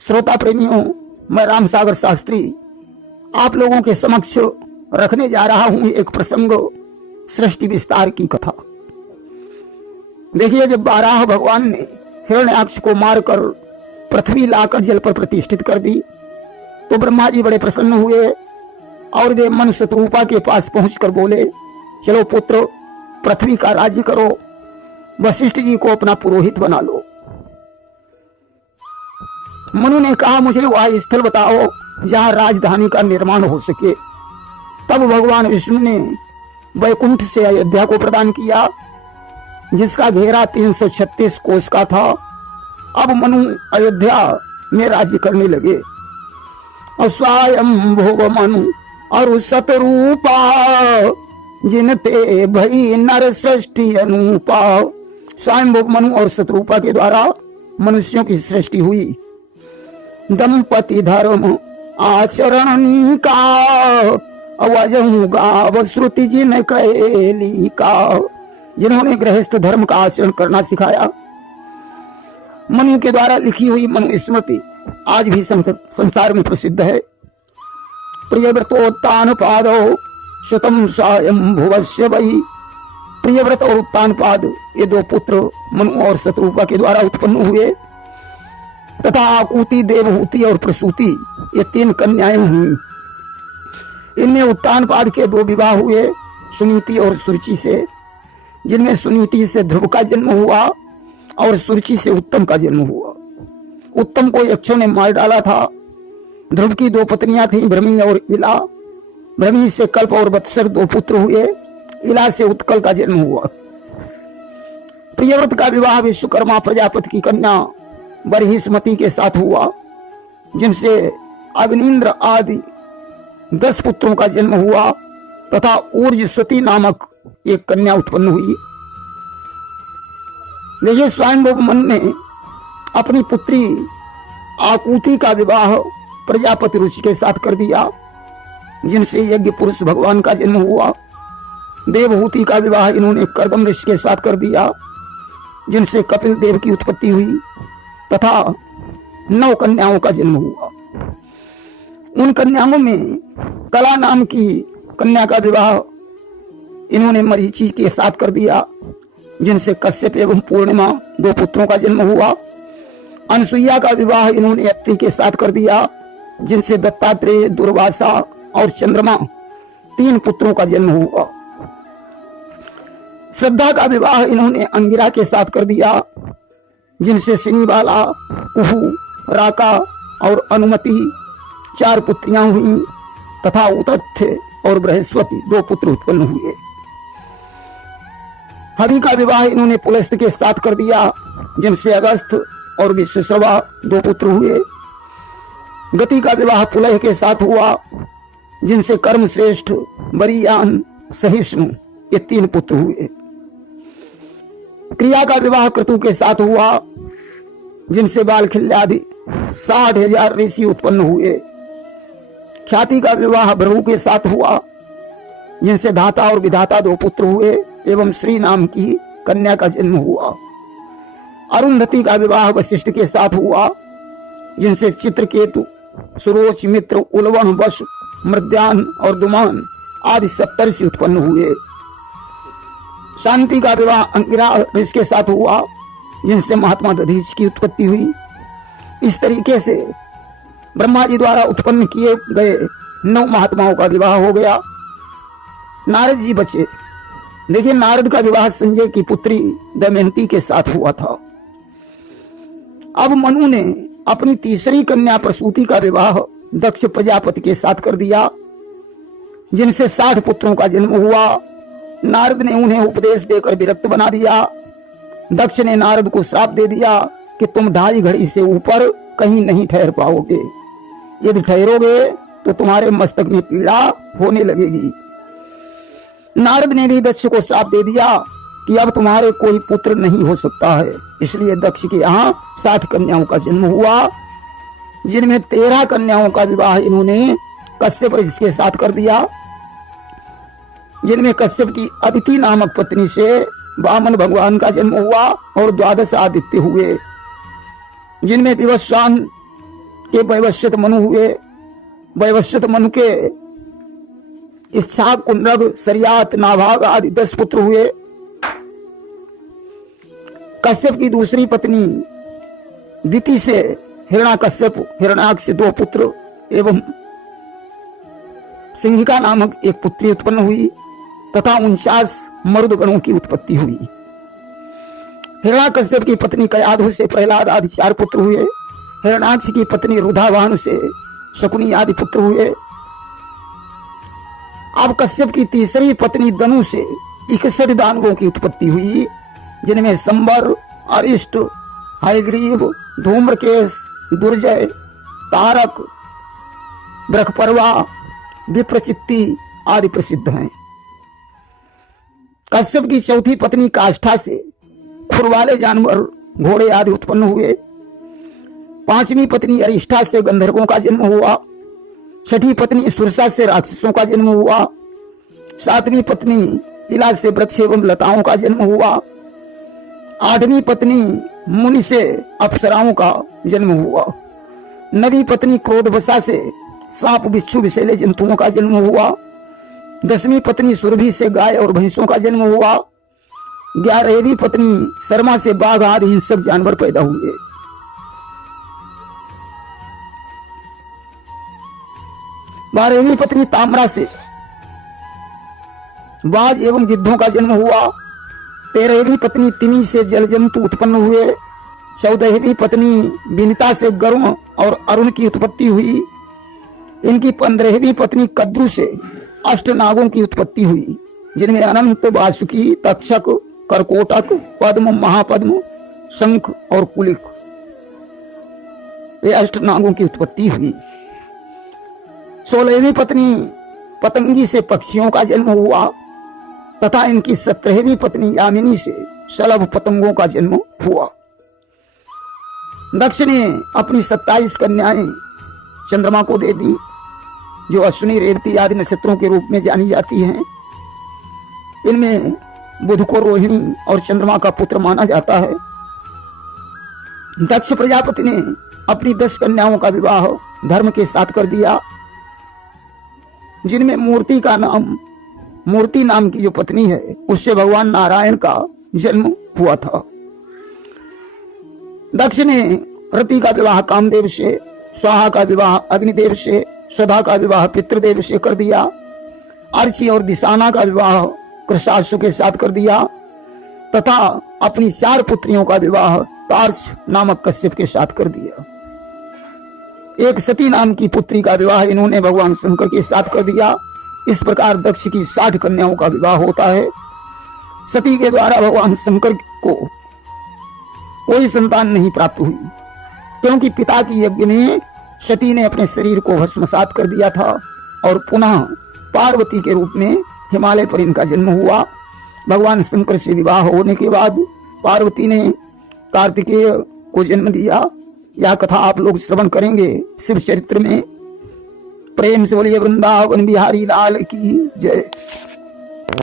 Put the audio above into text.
श्रोता प्रेमियों, मैं राम सागर शास्त्री आप लोगों के समक्ष रखने जा रहा हूं एक प्रसंग, सृष्टि विस्तार की कथा। देखिए, जब बाराह भगवान ने हिरण्याक्ष को मारकर पृथ्वी लाकर जल पर प्रतिष्ठित कर दी तो ब्रह्मा जी बड़े प्रसन्न हुए और वे मन शत्रुपा के पास पहुंचकर बोले, चलो पुत्र, पृथ्वी का राज्य करो, वशिष्ठ जी को अपना पुरोहित बना लो। मनु ने कहा, मुझे वह स्थल बताओ जहां राजधानी का निर्माण हो सके। तब भगवान विष्णु ने वैकुंठ से अयोध्या को प्रदान किया, जिसका घेरा 336 कोस का था। अब मनु अयोध्या में राज्य करने लगे और स्वयं भोग मनु और शतरूपा जिनते भई नर सृष्टि अनुपा। स्वयं भोग मनु और शतरूपा के द्वारा मनुष्यों की सृष्टि हुई। दंपति धर्म आचरण का अवजहुगा श्रुति जिन कैली का। जिन्होंने गृहस्थ धर्म का आचरण करना सिखाया। मनु के द्वारा लिखी हुई मनु स्मृति आज भी संसार में प्रसिद्ध है। प्रियव्रतोत्तान पादो शतम सायं भुवस्य वही। प्रियव्रत और उत्तानपाद ये दो पुत्र मनु और शत्रुपा के द्वारा उत्पन्न हुए तथा आकुति, देवहूति और प्रसूति ये 3 कन्याएं हुई। इनमें उत्तानपाद के 2 विवाह हुए, सुनीति और सुरुचि से, जिनमें सुनीति से ध्रुव का जन्म हुआ और सुरुचि से उत्तम का जन्म हुआ। उत्तम को यक्षों ने मार डाला था। ध्रुव की 2 पत्नियां थीं, भ्रमी और इला। भ्रमी से कल्प और वत्सर 2 पुत्र हुए। इला से उत्कल का जन्म हुआ। प्रियव्रत का विवाह विश्वकर्मा प्रजापति की कन्या बरहिष्मति के साथ हुआ, जिनसे अग्निन्द्र आदि 10 पुत्रों का जन्म हुआ तथा ऊर्जस्वती नामक एक कन्या उत्पन्न हुई। देखिए, स्वयंभुव मनु ने अपनी पुत्री आकुति का विवाह प्रजापति ऋषि के साथ कर दिया, जिनसे यज्ञ पुरुष भगवान का जन्म हुआ। देवहूति का विवाह इन्होंने कर्दम ऋषि के साथ कर दिया, जिनसे कपिल देव की उत्पत्ति हुई तथा 9 कन्याओं का जन्म हुआ। उन कन्याओं में कला नाम की कन्या का विवाह इन्होंने मरीचि के साथ कर दिया, जिनसे कश्यप एवं पूर्णिमा 2 पुत्रों का जन्म हुआ। अनसुईया का विवाह इन्होंने अत्रि के साथ कर दिया, जिनसे दत्तात्रेय, दुर्वासा और चंद्रमा 3 पुत्रों का जन्म हुआ। श्रद्धा का विवाह इन्होंने अंगिरा के साथ कर दिया, जिनसे सिनीबाला, कुहू, राका और अनुमति 4 पुत्रियां हुई तथा उतथ्य और बृहस्पति 2 पुत्र उत्पन्न हुए। हरि का विवाह इन्होंने पुलस्त के साथ कर दिया, जिनसे अगस्त और विश्वश्रवा 2 पुत्र हुए। गति का विवाह पुलह के साथ हुआ, जिनसे कर्म श्रेष्ठ, बरियान, सहिष्णु ये 3 पुत्र हुए। क्रिया का विवाह क्रतु के साथ हुआ, जिनसे बालखिल्यादि 60,000 ऋषि उत्पन्न हुए। ख्याति का विवाह भृगु के साथ हुआ, जिनसे धाता और विधाता 2 पुत्र हुए एवं श्री नाम की कन्या का जन्म हुआ। अरुंधति का विवाह वशिष्ठ के साथ हुआ, जिनसे चित्रकेतु, सुरोच, मित्र, उलवण, वश, मृद्यान और दुमान आदि 70 उत्पन्न हुए। शांति का विवाह अंगिरा ऋषि के साथ हुआ, जिनसे महात्मा दधीच की उत्पत्ति हुई। इस तरीके से ब्रह्मा जी द्वारा उत्पन्न किए गए 9 महात्माओं का विवाह हो गया। नारद जी बचे। देखिए, नारद का विवाह संजय की पुत्री दमयंती के साथ हुआ था। अब मनु ने अपनी तीसरी कन्या प्रसूति का विवाह दक्ष प्रजापति के साथ कर दिया, जिनसे 60 पुत्रों का जन्म हुआ। नारद ने उन्हें उपदेश देकर विरक्त बना दिया। दक्ष ने नारद को श्राप दे दिया कि तुम 2.5 घड़ी से ऊपर कहीं नहीं ठहर पाओगे। यदि ठहरोगे तो तुम्हारे मस्तक में पीड़ा होने लगेगी। नारद ने भी दक्ष को श्राप दे दिया कि अब तुम्हारे कोई पुत्र नहीं हो सकता है। इसलिए दक्ष के यहाँ 60 कन्याओं का जन्म हुआ, जिनमें 13 कन्याओं का विवाह इन्होंने कश्यप ऋषि के साथ कर दिया, जिनमें कश्यप की अदिति नामक पत्नी से वामन भगवान का जन्म हुआ और 12 आदित्य हुए, जिनमें विवस्वान के वैवस्वत मनु हुए। वैवस्वत मनु के इच्छाक, कुंडग, सरियात, नाभाग आदि 10 पुत्र हुए। कश्यप की दूसरी पत्नी दिति से हिरण्याकश्यप, हिरण्याक्ष से 2 पुत्र एवं सिंहिका नामक एक पुत्री उत्पन्न हुई तथा 49 मरुदगणों की उत्पत्ति हुई। हिरण्याकश्यप की पत्नी कयाधु से प्रहलाद आदि 4 पुत्र हुए। हिरण्याक्ष की पत्नी रुधावाहन से शकुनी आदि पुत्र हुए। अब कश्यप की तीसरी पत्नी दनु से 61 दानवों की उत्पत्ति हुई, जिनमें संबर, अरिष्ट, हयग्रीव, धूम्रकेश, दुर्जय, तारक, बृहपर्वा, विप्रचित्ति आदि प्रसिद्ध हैं। कश्यप की चौथी पत्नी काष्ठा से खुर वाले जानवर, घोड़े आदि उत्पन्न हुए। 5वीं पत्नी अरिष्ठा से गंधर्वों का जन्म हुआ। 6ठी पत्नी सुरसा से राक्षसों का जन्म हुआ। 7वीं पत्नी इला से वृक्ष एवं लताओं का जन्म हुआ। 8वीं पत्नी मुनि से अप्सराओं का जन्म हुआ। 9वीं पत्नी क्रोधवशा से सांप, बिच्छू, विषैले जंतुओं का जन्म हुआ। 10वीं पत्नी सुरभि से गाय और भैंसों का जन्म हुआ। 11वीं पत्नी शर्मा से बाघ आदि हिंसक जानवर पैदा हुए। 12वीं पत्नी ताम्रा से बाज एवं गिद्धों का जन्म हुआ। 13वीं पत्नी तिमी से जल जंतु उत्पन्न हुए। 14वीं पत्नी विनिता से गरुण और अरुण की उत्पत्ति हुई। इनकी 15वीं पत्नी कद्रु से अष्टनागों की उत्पत्ति हुई, जिनमें अनंत, वासुकी, तक्षक, करकोटक, पद्म, महापद्म, शंख और कुलिक, ये अष्टनागों की उत्पत्ति हुई। 16वीं पत्नी पतंगी से पक्षियों का जन्म हुआ तथा इनकी 17वीं पत्नी यामिनी से शलभ पतंगों का जन्म हुआ। दक्ष ने अपनी 27 कन्याएं चंद्रमा को दे दी, जो अश्विनी, रेवती आदि नक्षत्रों के रूप में जानी जाती हैं। इनमें बुध को रोहिणी और चंद्रमा का पुत्र माना जाता है। दक्ष प्रजापति ने अपनी 10 कन्याओं का विवाह धर्म के साथ कर दिया, जिनमें मूर्ति नाम की जो पत्नी है, उससे भगवान नारायण का जन्म हुआ था। दक्ष ने रति का विवाह कामदेव से, स्वाहा का विवाह अग्निदेव से, स्वधा का विवाह पितृदेव से कर दिया। अर्ची और दिशाना का विवाह कृषाशु के साथ कर दिया तथा अपनी 4 पुत्रियों का विवाह तार्स नामक कश्यप के साथ कर दिया। एक सती नाम की पुत्री का विवाह इन्होंने भगवान शंकर के साथ कर दिया। इस प्रकार दक्ष की 60 कन्याओं का विवाह होता है। सती के द्वारा भगवान शंकर को कोई संतान नहीं प्राप्त हुई, क्योंकि पिता की यज्ञ में सती ने अपने शरीर को भस्मसात कर दिया था और पुनः पार्वती के रूप में हिमालय पर इनका जन्म हुआ। भगवान शंकर से विवाह होने के बाद पार्वती ने कार्तिकेय को जन्म दिया। यह कथा आप लोग श्रवण करेंगे शिव चरित्र में। प्रेम से बोलिए वृंदावन बिहारी लाल की जय।